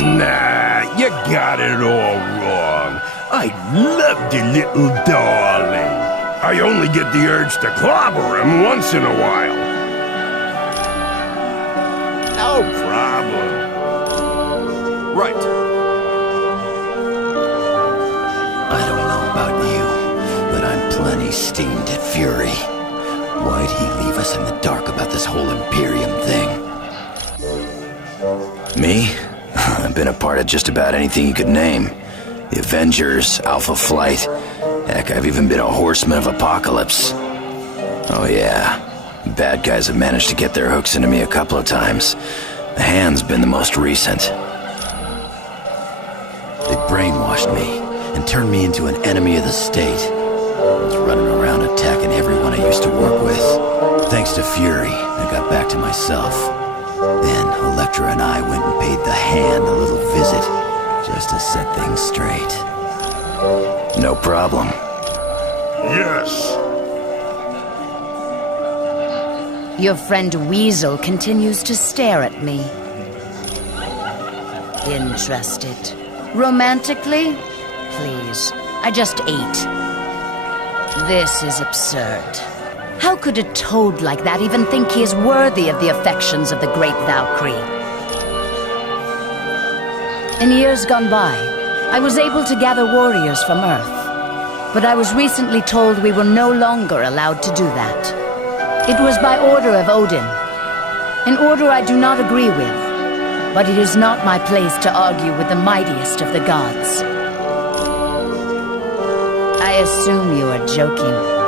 Nah, you got it all wrong. I love the little darling. I only get the urge to clobber him once in a while. No problem. Right. I don't know about you, but I'm plenty steamed at fury. Why'd he leave us in the dark about this whole Imperium thing? Me? I've been a part of just about anything you could name. The Avengers, Alpha Flight. Heck, I've even been a horseman of apocalypse. Oh yeah, bad guys have managed to get their hooks into me a couple of times. The Hand's been the most recent. They brainwashed me and turned me into an enemy of the state. I was running around attacking everyone I used to work with. Thanks to Fury, I got back to myself. Then Elektra and I went and paid the Hand a little visit, just to set things straight. No problem. Yes. Your friend Weasel continues to stare at me. Interested. Romantically? Please. I just ate. This is absurd. How could a toad like that even think he is worthy of the affections of the great Valkyrie? In years gone by, I was able to gather warriors from Earth. But I was recently told we were no longer allowed to do that. It was by order of Odin. An order I do not agree with. But it is not my place to argue with the mightiest of the gods. I assume you are joking.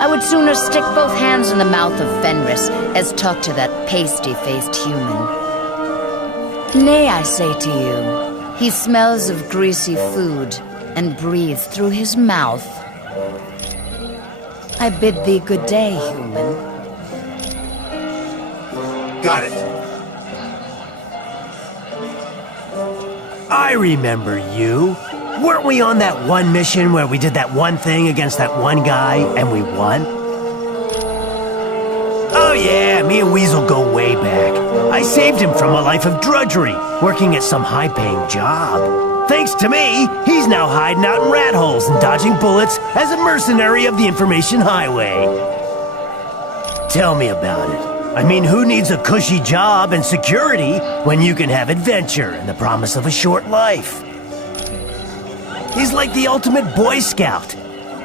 I would sooner stick both hands in the mouth of Fenris as talk to that pasty-faced human. Nay, I say to you, he smells of greasy food and breathes through his mouth. I bid thee good day, human. Got it. I remember you. Weren't we on that one mission where we did that one thing against that one guy and we won? Oh yeah, me and Weasel go way back. I saved him from a life of drudgery, working at some high-paying job. Thanks to me, he's now hiding out in rat holes and dodging bullets as a mercenary of the information highway. Tell me about it. I mean, who needs a cushy job and security when you can have adventure and the promise of a short life? He's like the ultimate Boy Scout.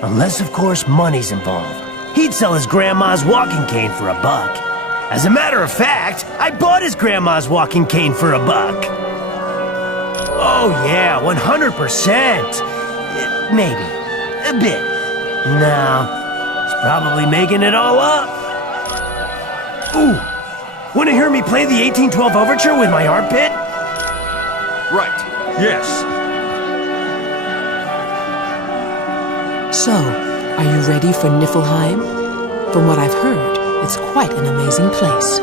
Unless, of course, money's involved. He'd sell his grandma's walking cane for $1. As a matter of fact, I bought his grandma's walking cane for $1. Oh yeah, 100%. Maybe. A bit. No, he's probably making it all up. Ooh, wanna hear me play the 1812 Overture with my armpit? Right. Yes. So, are you ready for Niflheim? From what I've heard, it's quite an amazing place.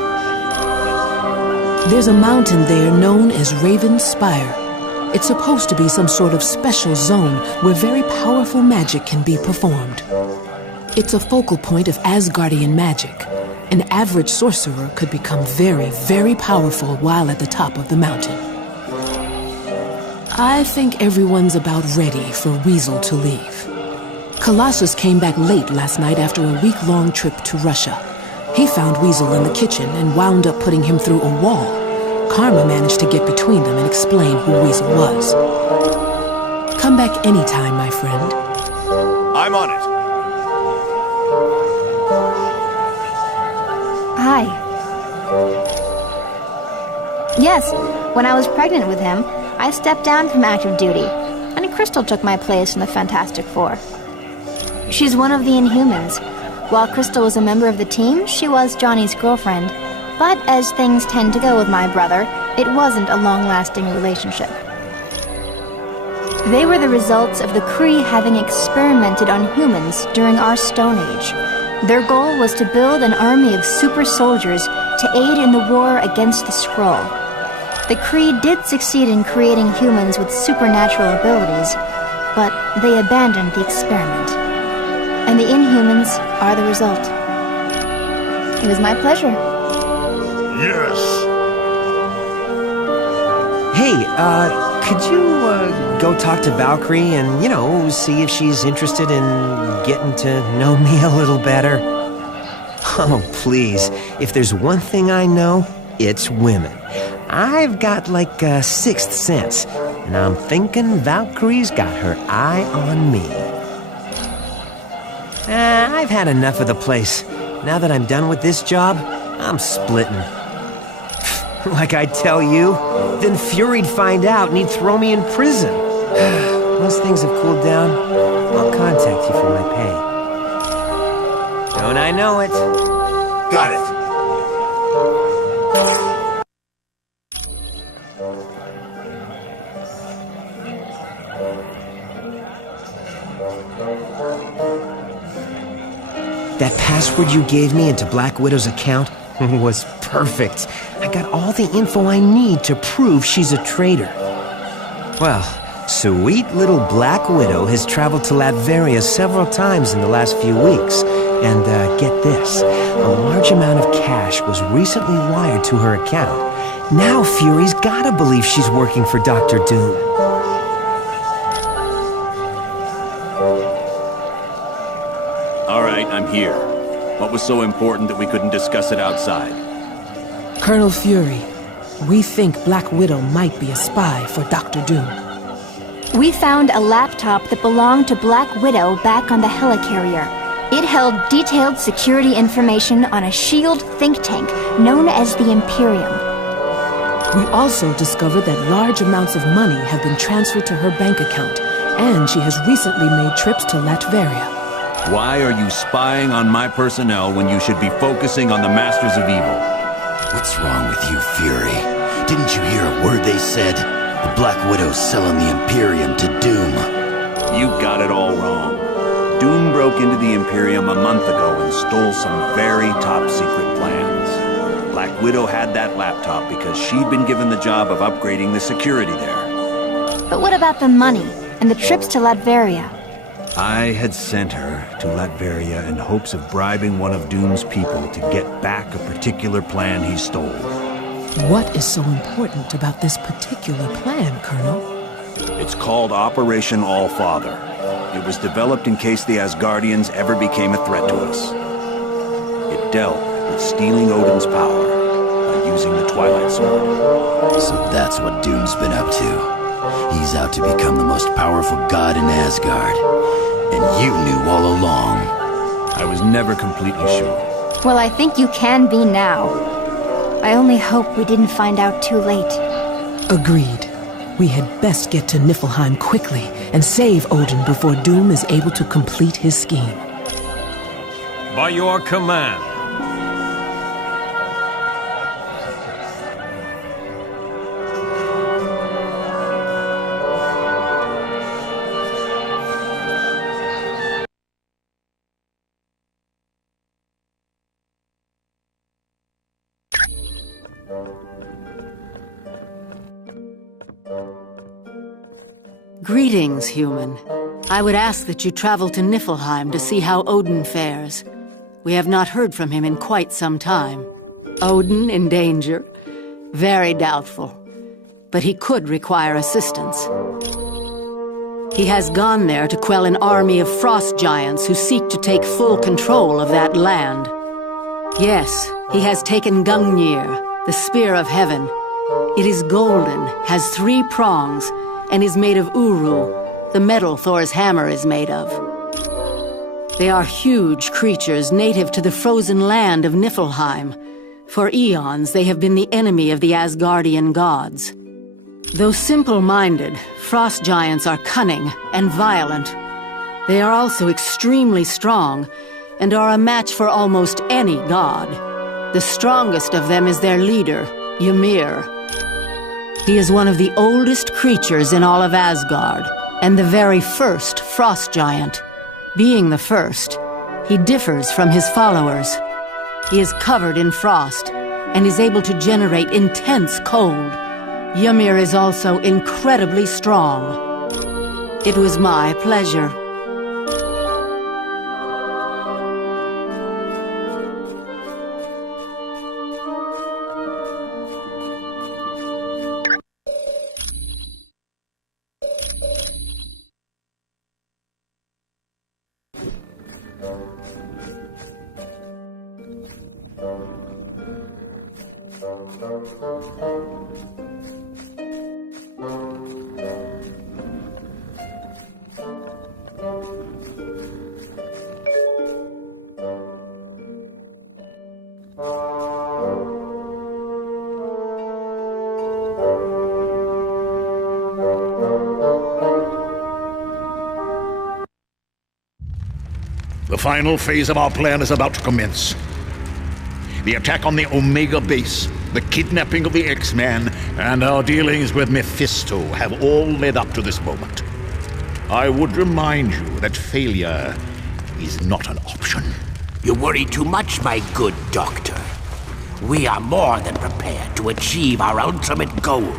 There's a mountain there known as Raven's Spire. It's supposed to be some sort of special zone where very powerful magic can be performed. It's a focal point of Asgardian magic. An average sorcerer could become very, very powerful while at the top of the mountain. I think everyone's about ready for Weasel to leave. Colossus came back late last night after a week-long trip to Russia. He found Weasel in the kitchen and wound up putting him through a wall. Karma managed to get between them and explain who Weasel was. Come back anytime, my friend. I'm on it. Hi. Yes, when I was pregnant with him, I stepped down from active duty, and Crystal took my place in the Fantastic Four. She's one of the Inhumans. While Crystal was a member of the team, she was Johnny's girlfriend. But as things tend to go with my brother, it wasn't a long-lasting relationship. They were the results of the Kree having experimented on humans during our Stone Age. Their goal was to build an army of super soldiers to aid in the war against the Skrull. The Kree did succeed in creating humans with supernatural abilities, but they abandoned the experiment. And the Inhumans are the result. It was my pleasure. Yes. Hey, could you, go talk to Valkyrie and, see if she's interested in getting to know me a little better? Oh, please. If there's one thing I know, it's women. I've got like a sixth sense, and I'm thinking Valkyrie's got her eye on me. I've had enough of the place. Now that I'm done with this job, I'm splitting. Like I tell you, then Fury'd find out and he'd throw me in prison. Once things have cooled down, I'll contact you for my pay. Don't I know it? Got it. That password you gave me into Black Widow's account was perfect. I got all the info I need to prove she's a traitor. Well, sweet little Black Widow has traveled to Latveria several times in the last few weeks. And get this, a large amount of cash was recently wired to her account. Now Fury's gotta believe she's working for Dr. Doom. All right, I'm here. What was so important that we couldn't discuss it outside? Colonel Fury, we think Black Widow might be a spy for Dr. Doom. We found a laptop that belonged to Black Widow back on the helicarrier. It held detailed security information on a SHIELD think tank known as the Imperium. We also discovered that large amounts of money have been transferred to her bank account, and she has recently made trips to Latveria. Why are you spying on my personnel when you should be focusing on the Masters of Evil? What's wrong with you, Fury? Didn't you hear a word they said? The Black Widow's selling the Imperium to Doom. You got it all wrong. Doom broke into the Imperium a month ago and stole some very top-secret plans. Black Widow had that laptop because she'd been given the job of upgrading the security there. But what about the money and the trips to Latveria? I had sent her to Latveria in hopes of bribing one of Doom's people to get back a particular plan he stole. What is so important about this particular plan, Colonel? It's called Operation All-Father. It was developed in case the Asgardians ever became a threat to us. It dealt with stealing Odin's power by using the Twilight Sword. So that's what Doom's been up to. He's out to become the most powerful god in Asgard. And you knew all along. I was never completely sure. Well, I think you can be now. I only hope we didn't find out too late. Agreed. We had best get to Niflheim quickly and save Odin before Doom is able to complete his scheme. By your command. Greetings, human. I would ask that you travel to Niflheim to see how Odin fares. We have not heard from him in quite some time. Odin in danger? Very doubtful. But he could require assistance. He has gone there to quell an army of frost giants who seek to take full control of that land. Yes, he has taken Gungnir, the Spear of Heaven. It is golden, has 3 prongs, and is made of Uru, the metal Thor's hammer is made of. They are huge creatures native to the frozen land of Niflheim. For eons, they have been the enemy of the Asgardian gods. Though simple-minded, frost giants are cunning and violent. They are also extremely strong, and are a match for almost any god. The strongest of them is their leader, Ymir. He is one of the oldest creatures in all of Asgard, and the very first frost giant. Being the first, he differs from his followers. He is covered in frost, and is able to generate intense cold. Ymir is also incredibly strong. It was my pleasure. The final phase of our plan is about to commence. The attack on the Omega base, the kidnapping of the X-Man, and our dealings with Mephisto have all led up to this moment. I would remind you that failure is not an option. You worry too much, my good doctor. We are more than prepared to achieve our ultimate goal.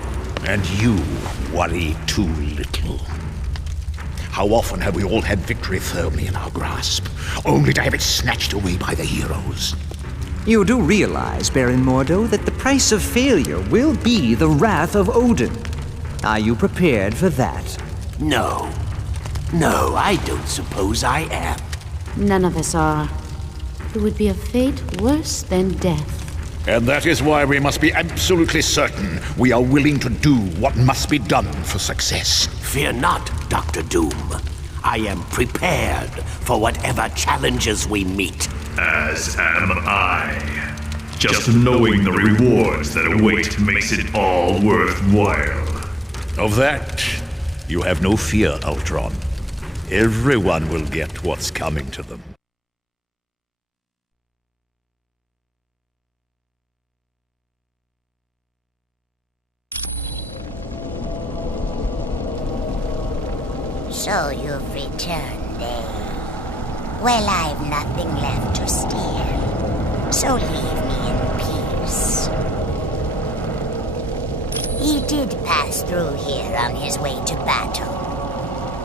And you worry too little. How often have we all had victory firmly in our grasp, only to have it snatched away by the heroes? You do realize, Baron Mordo, that the price of failure will be the wrath of Odin. Are you prepared for that? No. No, I don't suppose I am. None of us are. It would be a fate worse than death. And that is why we must be absolutely certain we are willing to do what must be done for success. Fear not, Dr. Doom. I am prepared for whatever challenges we meet. As am I. Just knowing the rewards that await makes it all worthwhile. Of that, you have no fear, Ultron. Everyone will get what's coming to them. So you've returned, eh? Well, I've nothing left to steal, so leave me in peace. He did pass through here on his way to battle.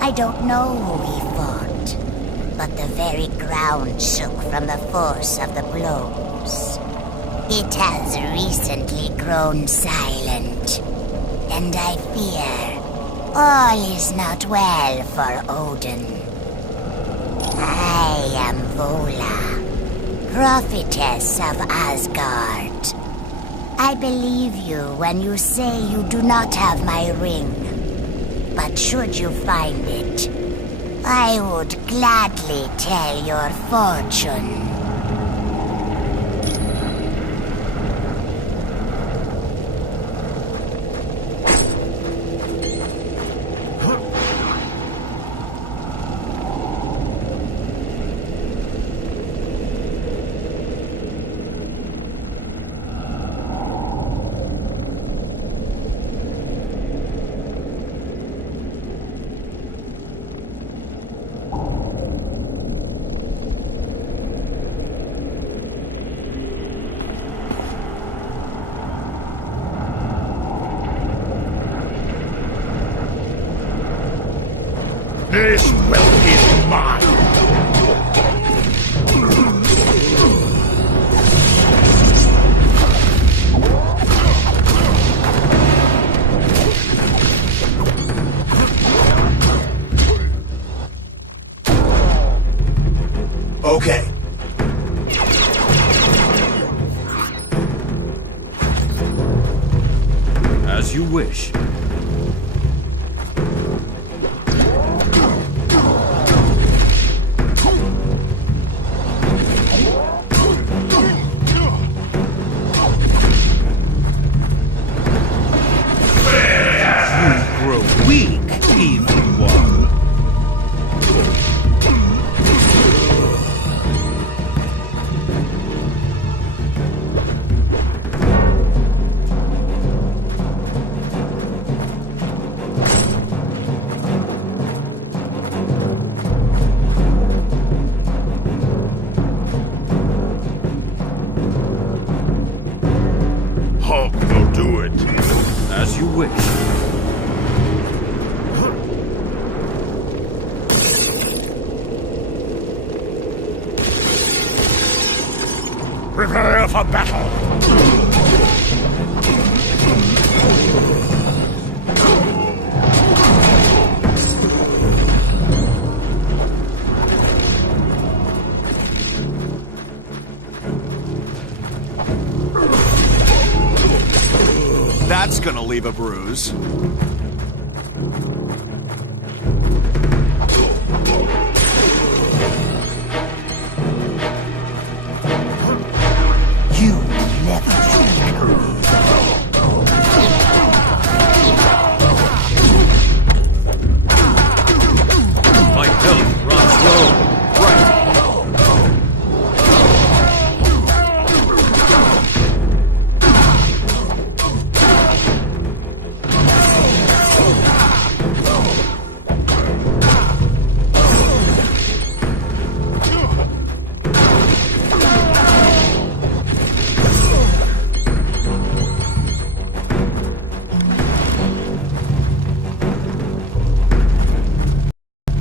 I don't know who he fought, but the very ground shook from the force of the blows. It has recently grown silent, and I fear all is not well for Odin. I am Vola, prophetess of Asgard. I believe you when you say you do not have my ring. But should you find it, I would gladly tell your fortune. This wealth is mine! Okay. As you wish. Weak, evil one. Hulk will do it. As you wish. Prepare for battle! That's gonna leave a bruise.